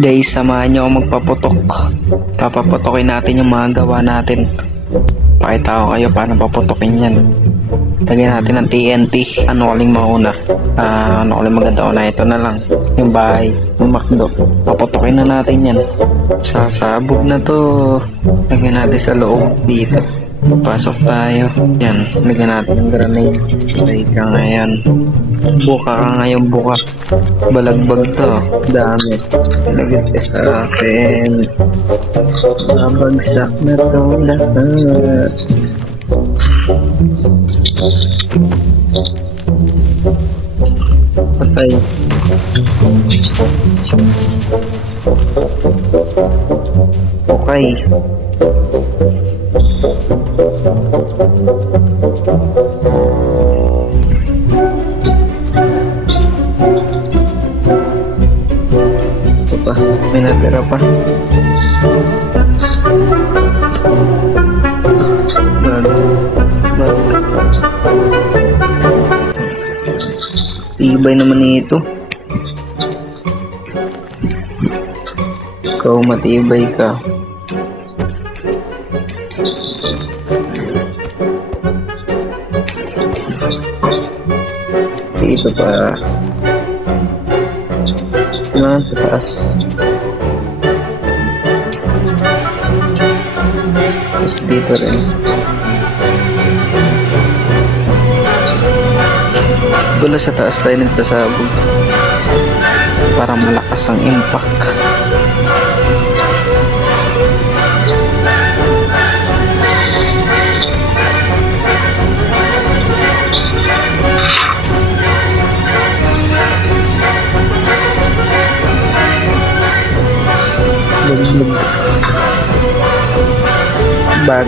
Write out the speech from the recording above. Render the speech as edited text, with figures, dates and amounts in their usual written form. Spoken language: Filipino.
Guys, samahan nyo ako magpaputok. Papaputokin natin yung mga gawa natin. Pakita ko kayo paano paputokin yan. Lagyan natin ng TNT. Ano kaling mauna? Ano kaling maganda una? Ito na lang. Yung bahay. Yung McDo. Paputokin na natin yan. Sasabog na to. Lagyan natin sa loob dito. Pasok tayo. Yan. Lagyan natin ng grenade. Lagyan ka ngayon. Buka ka ngayon, buka. Balagbag to. Dami. Lagyan ka sa akin. Babagsak na to lahat. Patay. Okay. Ito pa, may natira pa. Tibay naman nito. Ikaw matibay ka. Dito pa. Sa taas. Tapos dito rin. Wala sa taas tayo nagpasabog para malakas ang impact. Bag.